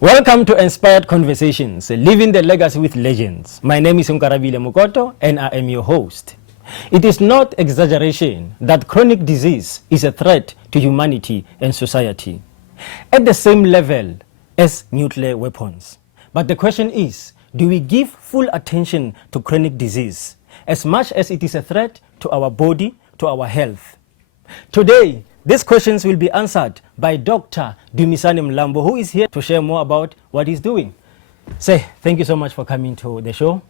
Welcome to Inspired Conversations, Living the Legacy with Legends. My name is Unkarabile Mukoto and I am your host. It is not exaggeration that chronic disease is a threat to humanity and society, at the same level as nuclear weapons. But the question is, do we give full attention to chronic disease as much as it is a threat to our body, to our health? Today, these questions will be answered by Dr. Dumisani Mlambo, who is here to share more about what he's doing. Say, thank you so much for coming to the show.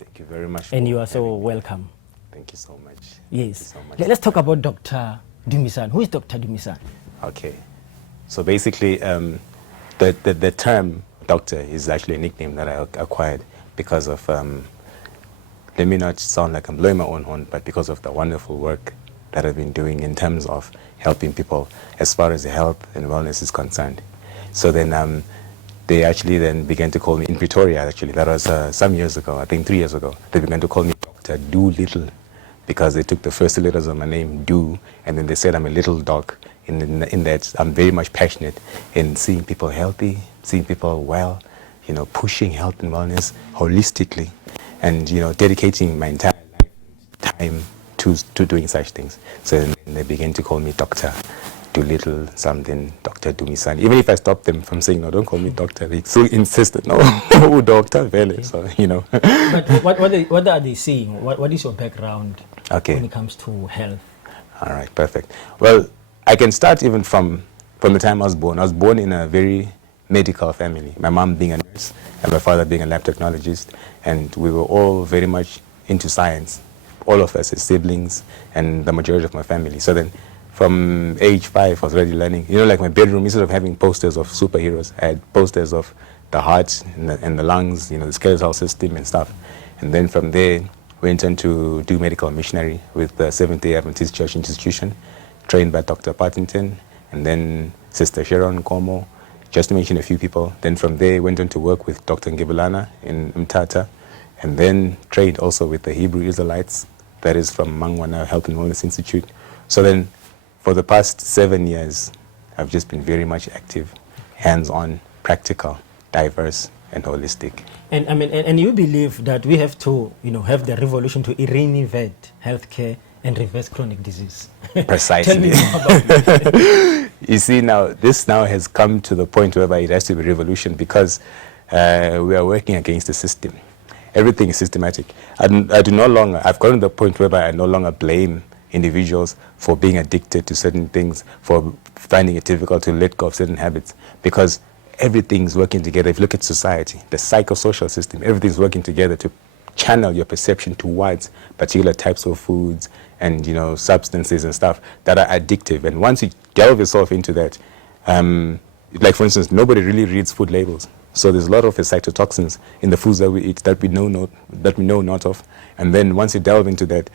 Thank you very much. And you are so welcome. Thank you so much. Yes. Let's talk about Dr. Dumisani. Who is Dr. Dumisani? Okay. So basically, the term doctor is actually a nickname that I acquired because of, let me not sound like I'm blowing my own horn, but because of the wonderful work that I've been doing in terms of helping people as far as health and wellness is concerned. So then they actually then began to call me, in Pretoria actually, that was some years ago, I think 3 years ago, they began to call me Dr. Doolittle because they took the first letters of my name, Do, and then they said I'm a little doc, in that I'm very much passionate in seeing people healthy, seeing people well, you know, pushing health and wellness holistically, and, you know, dedicating my entire life, time to doing such things. So then they began to call me Dr. Doolittle something, Dr. Dumisani. Even if I stopped them from saying, no, don't call me doctor, they still insisted, no, doctor, really. So, you know. But what are they saying? What is your background when it comes to health? All right, perfect. Well, I can start even from the time I was born. I was born in a very medical family. My mom being a nurse and my father being a lab technologist. And we were all very much into science. All of us as siblings and the majority of my family. So then from age 5, I was already learning. You know, like my bedroom, instead of having posters of superheroes, I had posters of the heart and the lungs, you know, the skeletal system and stuff. And then from there, went on to do medical missionary with the Seventh-day Adventist Church Institution, trained by Dr. Partington, and then Sister Sharon Como, just to mention a few people. Then from there, went on to work with Dr. Ngibulana in Mthatha, and then trained also with the Hebrew Israelites, that is from Mangwana Health and Wellness Institute. So then, for the past 7 years, I've just been very much active, hands-on, practical, diverse, and holistic. And I mean, and you believe that we have to, you know, have the revolution to reinvent healthcare and reverse chronic disease. Precisely. Tell me more about it. You see, now this now has come to the point whereby it has to be revolution because we are working against the system. Everything is systematic. I've gotten to the point whereby I no longer blame individuals for being addicted to certain things, for finding it difficult to let go of certain habits, because everything's working together. If you look at society, the psychosocial system, everything's working together to channel your perception towards particular types of foods and, you know, substances and stuff that are addictive. And once you delve yourself into that, like for instance, nobody really reads food labels. So there's a lot of cytotoxins in the foods that we eat that we know not of. And then once you delve into that,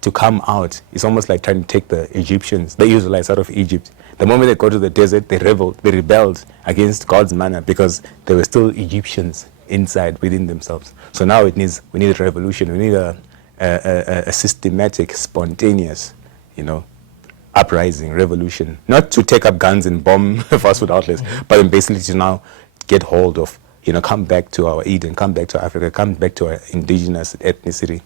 to come out, it's almost like trying to take the Egyptians, the Israelites out of Egypt. The moment they go to the desert, they rebelled against God's manna because there were still Egyptians inside within themselves. So now we need a revolution. We need a systematic, spontaneous, you know, uprising, revolution. Not to take up guns and bomb fast food outlets, but basically to now get hold of, you know, come back to our Eden, come back to Africa, come back to our indigenous ethnicity,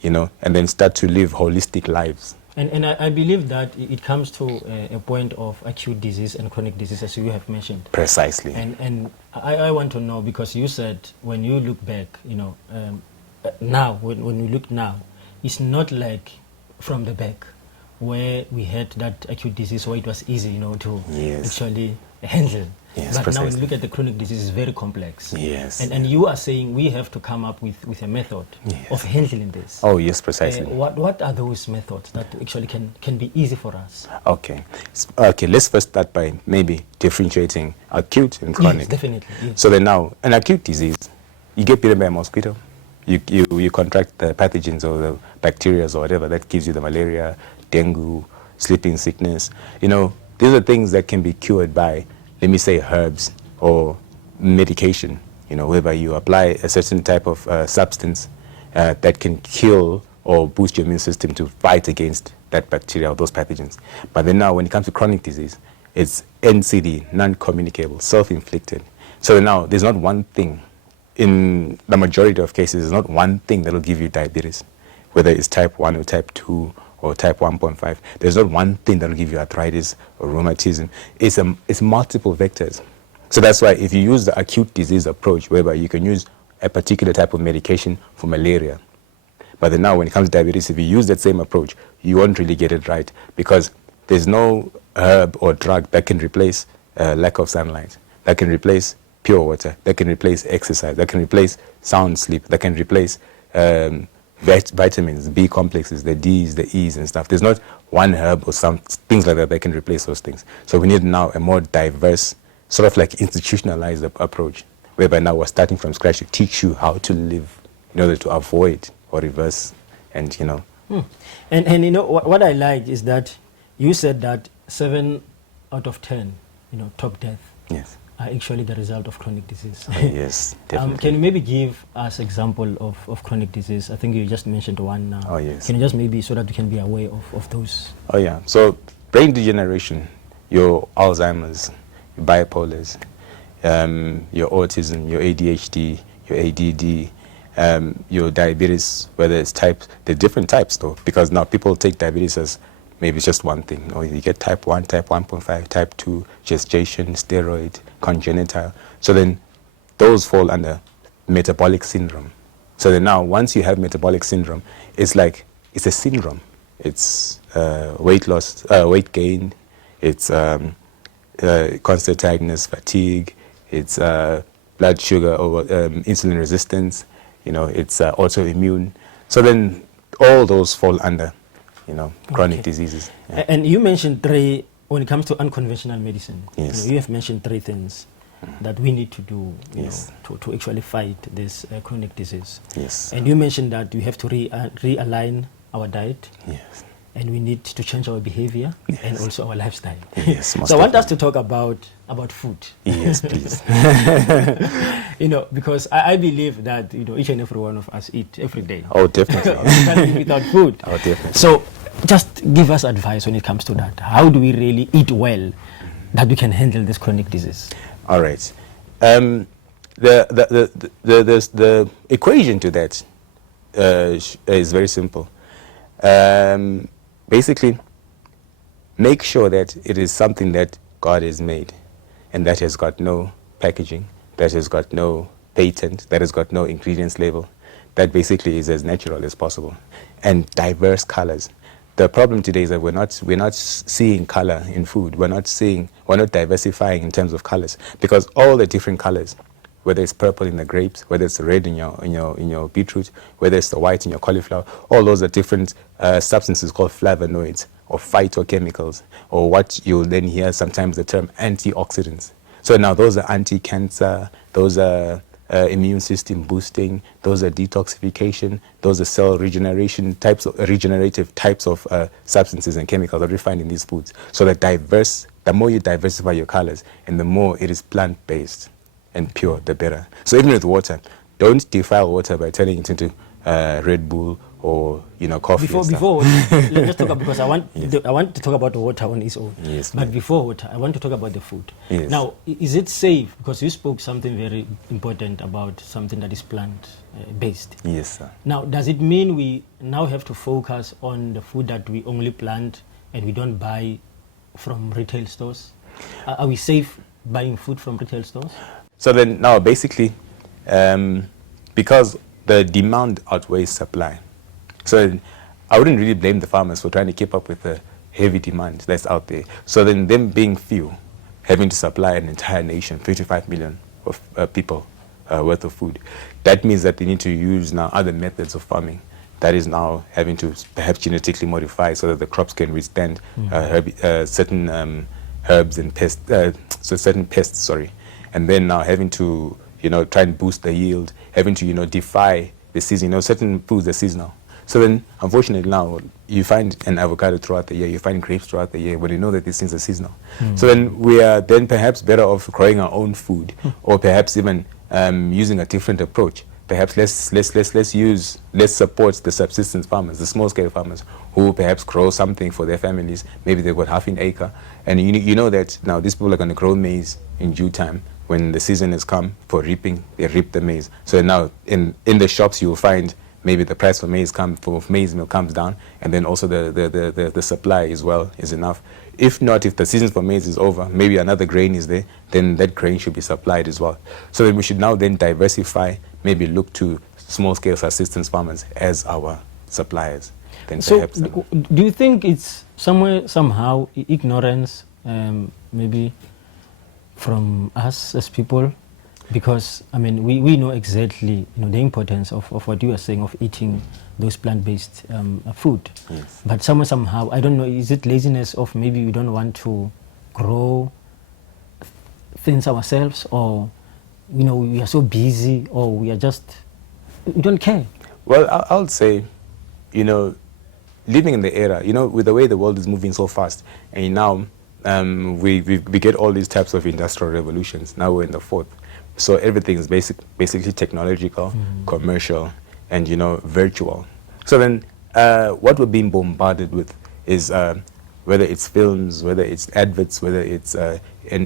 you know, and then start to live holistic lives. And I believe that it comes to a point of acute disease and chronic disease, as you have mentioned. Precisely. And I want to know, because you said when you look back, you know, now, when you look now, it's not like from the back where we had that acute disease where it was easy, you know, to actually handle. Yes, but precisely. now when you look at the chronic disease, it's very complex. Yes. And you are saying we have to come up with a method of handling this. Oh, yes, precisely. What are those methods that actually can be easy for us? Okay, let's first start by maybe differentiating acute and chronic. Yes, definitely. Yes. So then now, an acute disease, you get bitten by a mosquito, you contract the pathogens or the bacteria or whatever that gives you the malaria, dengue, sleeping sickness. You know, these are things that can be cured by, let me say, herbs or medication, you know, whereby you apply a certain type of substance that can kill or boost your immune system to fight against that bacteria or those pathogens. But then now when it comes to chronic disease, it's NCD, non-communicable, self-inflicted. So now there's not one thing, in the majority of cases, there's not one thing that will give you diabetes, whether it's type 1 or type 2 or type 1.5. There's not one thing that will give you arthritis or rheumatism. It's multiple vectors. So that's why if you use the acute disease approach, whereby you can use a particular type of medication for malaria, but then now when it comes to diabetes, if you use that same approach, you won't really get it right, because there's no herb or drug that can replace lack of sunlight, that can replace pure water, that can replace exercise, that can replace sound sleep, that can replace vitamins, B complexes, the Ds, the Es and stuff. There's not one herb or some things like that can replace those things. So we need now a more diverse, sort of like institutionalized approach, whereby now we're starting from scratch to teach you how to live in order to avoid or reverse, and you know. And you know what I like is that you said that 7 out of 10, you know, top death, Yes. are actually the result of chronic disease. Yes, definitely. Can you maybe give us example of chronic disease? I think you just mentioned one now. Oh, yes. Can you just maybe, so that we can be aware of those? Oh yeah. So brain degeneration, your Alzheimer's, your bipolars, your autism, your ADHD, your ADD, your diabetes, whether it's the different types though, because now people take diabetes as maybe it's just one thing. Or you get type 1, type 1.5, type 2, gestation, steroid, congenital. So then those fall under metabolic syndrome. So then now once you have metabolic syndrome, it's like, it's a syndrome. It's weight loss, weight gain, it's constant tiredness, fatigue, it's blood sugar or insulin resistance, you know, it's autoimmune. So then all those fall under, you know, chronic diseases. Yeah. And you mentioned 3, when it comes to unconventional medicine. Yes. You have mentioned 3 things that we need to do, you Yes. know, to actually fight this chronic disease. Yes. And you mentioned that we have to realign our diet. Yes. And we need to change our behavior and also our lifestyle. Yes, most So I want us definitely. to talk about food. Yes, please. You know, because I believe that, you know, each and every one of us eat every day. Oh, definitely. We can't live without food. Oh, definitely. So just give us advice when it comes to that. How do we really eat well that we can handle this chronic disease? All right. The equation to that is very simple. Basically, make sure that it is something that God has made and that has got no packaging, that has got no patent, that has got no ingredients label, that basically is as natural as possible, and diverse colors. The problem today is that we're not seeing color in food. We're not diversifying in terms of colors, because all the different colors, whether it's purple in the grapes, whether it's red in your beetroot, whether it's the white in your cauliflower, all those are different substances called flavonoids or phytochemicals, or what you'll then hear sometimes the term antioxidants. So now those are anti-cancer, those are immune system boosting, those are detoxification, those are cell regeneration types of regenerative types of substances and chemicals that we find in these foods. So the more you diversify your colors and the more it is plant-based and pure, the better. So even with water, don't defile water by turning it into Red Bull or, you know, coffee. Before water, let's talk about, because I want to talk about the water on its own. Yes, but before water, I want to talk about the food. Yes. Now, is it safe? Because you spoke something very important about something that is plant based. Yes, sir. Now, does it mean we now have to focus on the food that we only plant and we don't buy from retail stores? Are we safe buying food from retail stores? So then now basically, because the demand outweighs supply, so I wouldn't really blame the farmers for trying to keep up with the heavy demand that's out there. So then them being few, having to supply an entire nation, 55 million of people worth of food, that means that they need to use now other methods of farming. That is now having to perhaps genetically modify so that the crops can withstand certain herbs and pests, certain pests, sorry. And then now having to, you know, try and boost the yield, having to, you know, defy the season. You know, certain foods are seasonal. So then, unfortunately now, you find an avocado throughout the year, you find grapes throughout the year, when you know that these things are seasonal. So then we are then perhaps better off growing our own food, or perhaps even using a different approach. Perhaps let's support the subsistence farmers, the small-scale farmers, who perhaps grow something for their families. Maybe they've got half an acre, and you know that now these people are going to grow maize in due time. when the season has come for reaping, they reap the maize. So now in the shops you'll find maybe the price for maize meal comes down, and then also the supply as well is enough. If not, if the season for maize is over, maybe another grain is there, then that grain should be supplied as well. So then we should now then diversify, maybe look to small-scale subsistence farmers as our suppliers. Then So, perhaps, do you think it's somehow ignorance, maybe from us as people? Because I mean, we know exactly, the importance of what you are saying of eating those plant-based food. Yes. But somehow, I don't know, is it laziness of maybe we don't want to grow things ourselves, or we are so busy, or we don't care? Well, I'll say, living in the era, with the way the world is moving so fast, and now we get all these types of industrial revolutions. Now we're in the fourth. So everything is basically technological, commercial, and, virtual. So then what we're being bombarded with is whether it's films, whether it's adverts, whether it's an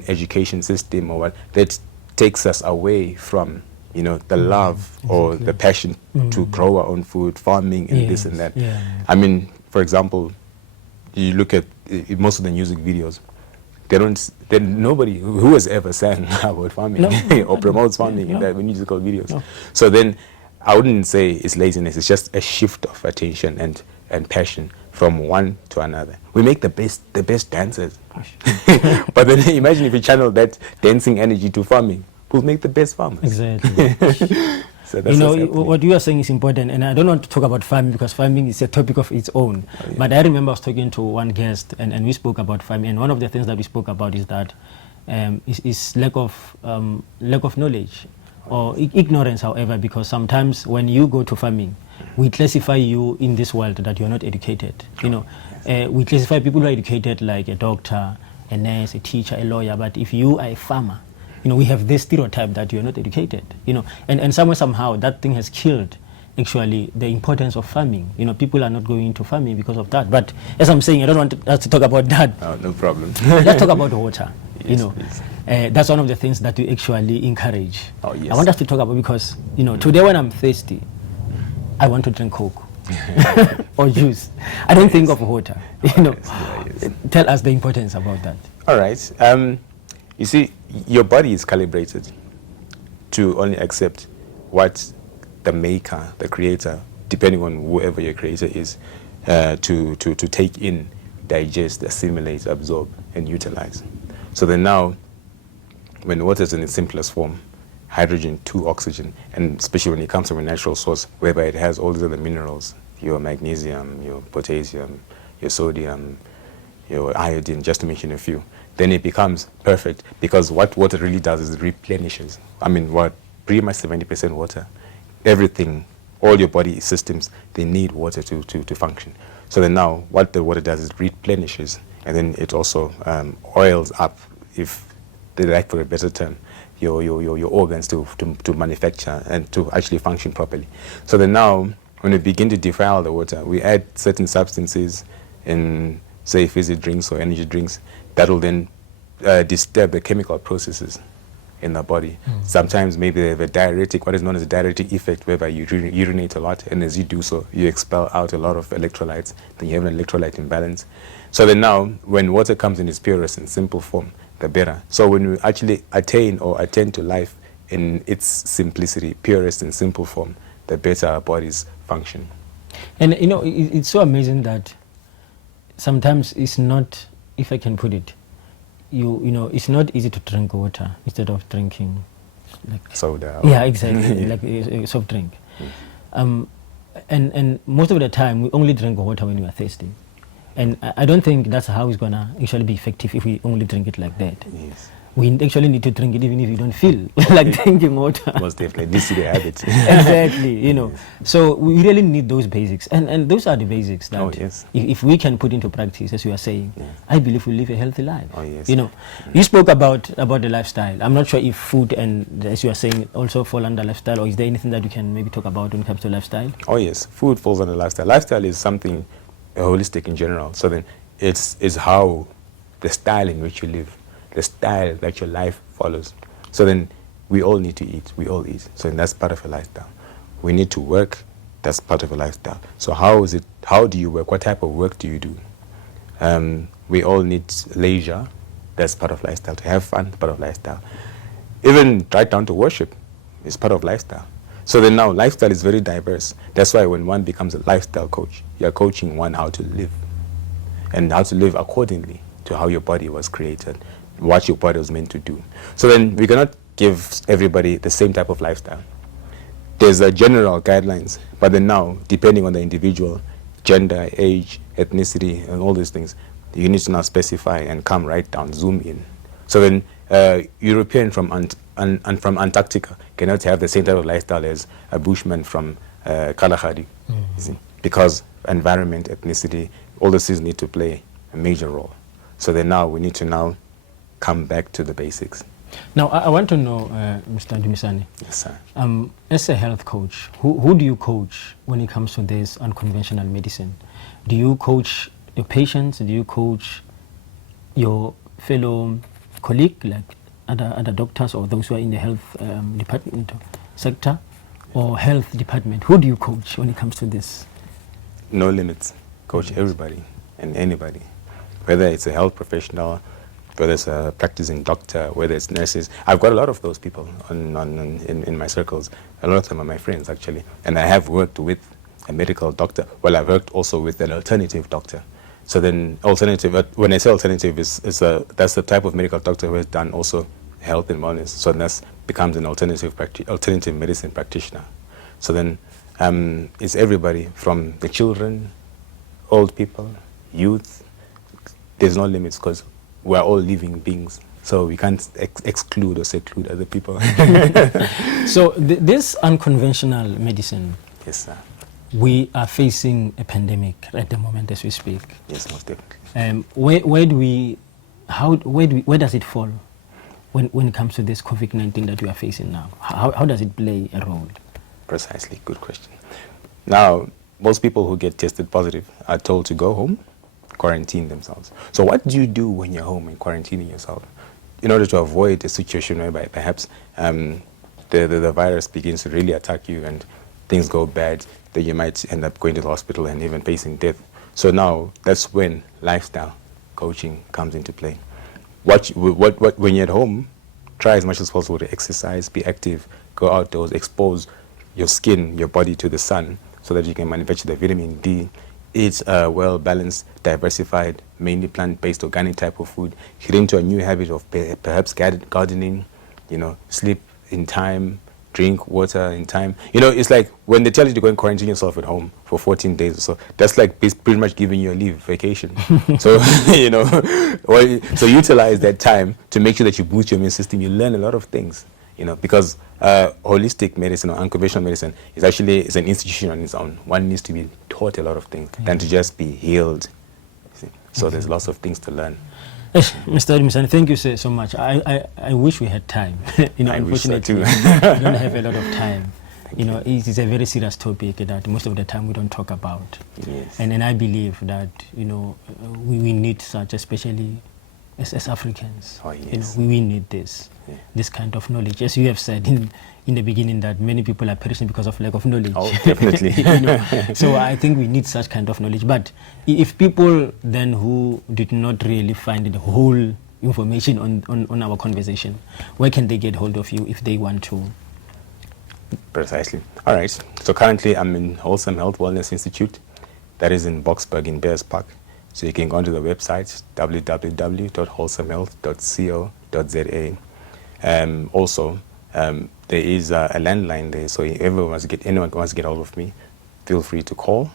education system or what, that takes us away from the love or the passion to grow our own food, farming and this and that. Yeah. I mean, for example, you look at most of the music videos, nobody who has ever sang about farming or promotes farming in the musical videos. No. So then I wouldn't say it's laziness, it's just a shift of attention and passion from one to another. We make the best dancers. But then imagine if we channel that dancing energy to farming. Who'll make the best farmers? Exactly. So that's what you are saying is important, and I don't want to talk about farming because farming is a topic of its own. Oh, yeah. But I remember I was talking to one guest, and we spoke about farming, and one of the things that we spoke about is that is lack of knowledge or ignorance, however, because sometimes when you go to farming, we classify you in this world that you're not educated. We classify people who are educated like a doctor, a nurse, a teacher, a lawyer, but if you are a farmer, we have this stereotype that you're not educated, and somehow that thing has killed actually the importance of farming. People are not going into farming because of that. But as I'm saying, I don't want us to talk about that. Oh, no problem. Let's talk about water. Yes, that's one of the things that we actually encourage. Oh, yes. I want us to talk about, because today when I'm thirsty, I want to drink Coke or juice. I don't think of water. Yes. Tell us the importance about that. All right. You see, your body is calibrated to only accept what the maker, the creator, depending on whoever your creator is, to take in, digest, assimilate, absorb, and utilize. So then now, when water is in its simplest form, hydrogen to oxygen, and especially when it comes from a natural source, whereby it has all these other minerals, your magnesium, your potassium, your sodium, your iodine, just to mention a few, then it becomes perfect, because what water really does is replenishes. I mean, pretty much 70% water. Everything, all your body systems, they need water to function. So then now, what the water does is replenishes, and then it also oils up, if they like for a better term, your organs to manufacture and to actually function properly. So then now, when we begin to defile the water, we add certain substances in, say, fizzy drinks or energy drinks, that will then disturb the chemical processes in the body. Sometimes maybe they have a diuretic, what is known as a diuretic effect, whereby you urinate a lot, and as you do so, you expel out a lot of electrolytes, then you have an electrolyte imbalance. So then now, when water comes in its purest and simple form, the better. So when we actually attain or attend to life in its simplicity, purest and simple form, the better our bodies function. And it's so amazing that sometimes it's not, if I can put it, it's not easy to drink water instead of drinking like soda. Yeah, exactly, like a soft drink. And most of the time we only drink water when we are thirsty, and I don't think that's how it's gonna actually be effective if we only drink it like that. Yes. We actually need to drink it even if you don't feel like drinking water. Most definitely, this is the habit. Exactly, So we really need those basics, and those are the basics that if we can put into practice, as you are saying, I believe we'll live a healthy life. Oh, yes. You spoke about the lifestyle. I'm not sure if food and, as you are saying, also fall under lifestyle, or is there anything that you can maybe talk about when it comes to lifestyle? Oh yes, food falls under lifestyle. Lifestyle is something holistic in general. So then it's how the style in which you live, the style that your life follows. So then we all need to eat. We all eat. So that's part of a lifestyle. We need to work. That's part of a lifestyle. So how do you work? What type of work do you do? We all need leisure. That's part of lifestyle. To have fun, part of lifestyle. Even right down to worship is part of lifestyle. So then now lifestyle is very diverse. That's why when one becomes a lifestyle coach, you're coaching one how to live and how to live accordingly to how your body was created, what your body was meant to do. So then we cannot give everybody the same type of lifestyle. There's a general guidelines, but then now, depending on the individual, gender, age, ethnicity, and all these things, you need to now specify and come right down, zoom in. So then European from Antarctica cannot have the same type of lifestyle as a bushman from Kalahari, because environment, ethnicity, all these things need to play a major role. So then now we need to now come back to the basics. Now, I want to know, Mr. Dumisani. Yes, sir. As a health coach, who do you coach when it comes to this unconventional medicine? Do you coach your patients? Do you coach your fellow colleague, like other doctors or those who are in the health department sector or health department? Who do you coach when it comes to this? No limits. Coach everybody and anybody, whether it's a health professional, whether it's a practicing doctor, whether it's nurses. I've got a lot of those people in my circles. A lot of them are my friends, actually. And I have worked with a medical doctor. Well, I've worked also with an alternative doctor. So then alternative, when I say alternative, that's the type of medical doctor who has done also health and wellness. So that becomes an alternative medicine practitioner. So then it's everybody from the children, old people, youth. There's no limits because we're all living beings. So we can't exclude or seclude other people. So this unconventional medicine, yes, sir. We are facing a pandemic at the moment as we speak. Yes, most definitely. Where does it fall when it comes to this COVID-19 that we are facing now? How does it play a role? Precisely, good question. Now, most people who get tested positive are told to go home, quarantine themselves. So what do you do when you're home and quarantining yourself? In order to avoid a situation whereby perhaps the virus begins to really attack you and things go bad, that you might end up going to the hospital and even facing death. So now that's when lifestyle coaching comes into play. When you're at home, try as much as possible to exercise, be active, go outdoors, expose your skin, your body to the sun so that you can manufacture the vitamin D. Eat well-balanced, diversified, mainly plant-based, organic type of food. Get into a new habit of perhaps gardening, sleep in time, drink water in time. It's like when they tell you to go and quarantine yourself at home for 14 days or so, that's like pretty much giving you a leave vacation. So, so utilize that time to make sure that you boost your immune system. You learn a lot of things, because holistic medicine or unconventional medicine is an institution on its own. One needs to be taught a lot of things than to just be healed. So there's lots of things to learn. Mr. Dumisani, thank you so much. I wish we had time. Unfortunately, we don't have a lot of time. It is a very serious topic that most of the time we don't talk about. Yes. And I believe that, we need such, especially as Africans. Oh, yes. We need this kind of knowledge. As you have said in the beginning, that many people are perishing because of lack of knowledge. Oh, definitely. So I think we need such kind of knowledge. But if people then who did not really find the whole information on our conversation, where can they get hold of you if they want to? Precisely. All right. So currently I'm in Wholesome Health Wellness Institute. That is in Boksburg in Bears Park. So you can go onto the website, www.wholesomehealth.co.za. Also, there is a landline there, so if anyone wants to get hold of me, feel free to call.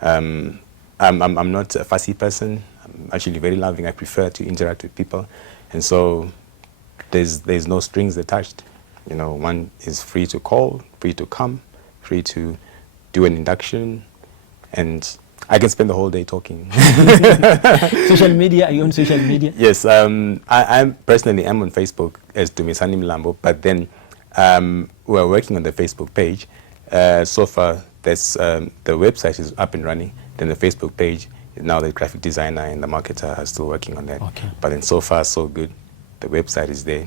I'm not a fussy person. I'm actually very loving. I prefer to interact with people, and so there's no strings attached. One is free to call, free to come, free to do an induction, and I can spend the whole day talking. Social media? Are you on social media? Yes, I personally am on Facebook as Dumisani Mlambo, but then we're working on the Facebook page. So far, the website is up and running. Then the Facebook page, now the graphic designer and the marketer are still working on that. Okay. But then so far, so good. The website is there,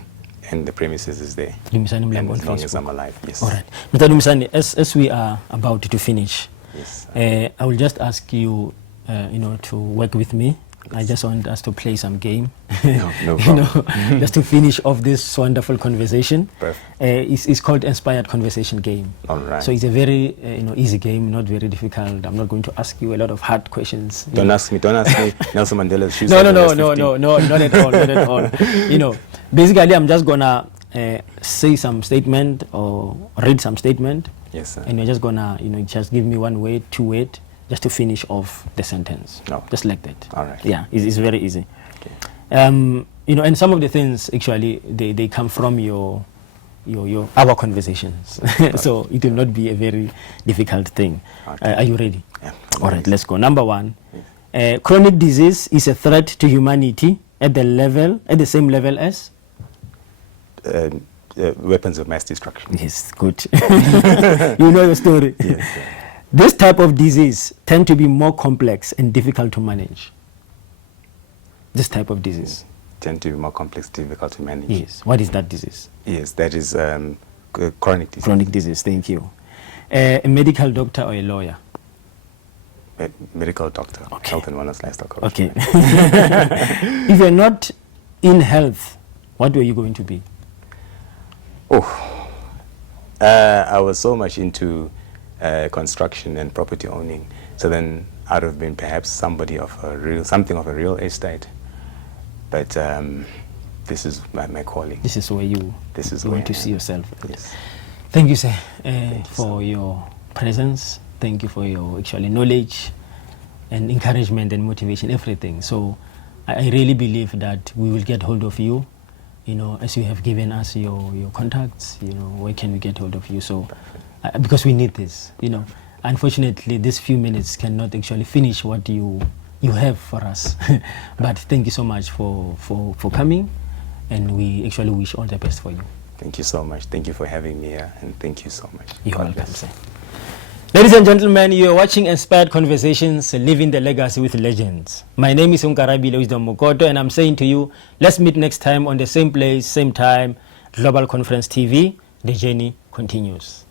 and the premises is there. Dumisani And Mlambo on as long Facebook. as I'm alive, yes. All right. Mr. Dumisani, as we are about to finish, Yes. I will just ask you, to work with me. I just want us to play some game. No problem. Just to finish off this wonderful conversation. Perfect. It's called Inspired Conversation Game. All right. So it's a very easy game, not very difficult. I'm not going to ask you a lot of hard questions. Don't ask me Nelson Mandela's shoes. No, not at all, not at all. Basically, I'm just gonna say some statement or read some statement. Yes, sir. And you're just gonna, just give me one word, two word, just to finish off the sentence. No. Just like that. All right. Yeah, it's very easy. Okay. And some of the things actually they come from our conversations. So it will not be a very difficult thing. Okay. Are you ready? Yeah. All right, let's go. Number one, chronic disease is a threat to humanity at the same level as? Weapons of mass destruction. Yes, good. You know your story. Yes, sir. This type of disease tend to be more complex and difficult to manage. This type of disease. Tend to be more complex, difficult to manage. Yes. What is that disease? Yes, that is chronic disease. Chronic disease, thank you. A medical doctor or a lawyer? Medical doctor. Okay. Health and wellness lifestyle coach. Okay. If you're not in health, what were you going to be? I was so much into construction and property owning. So then I'd have been perhaps something of a real estate. But this is my calling. This is where you want to see yourself. Yes. Thank you, sir, for your presence. Thank you for your knowledge and encouragement and motivation, everything. So I really believe that we will get hold of you, as you have given us your contacts, where can we get hold of you? So because we need this, Unfortunately, these few minutes cannot actually finish what you have for us. But thank you so much for coming, and we actually wish all the best for you. Thank you so much. Thank you for having me here, and thank you so much. You're welcome, sir. Ladies and gentlemen, you are watching Inspired Conversations, Living the Legacy with Legends. My name is Unkarabile Wisdom Mokoto, and I'm saying to you, let's meet next time on the same place, same time, Global Conference TV. The journey continues.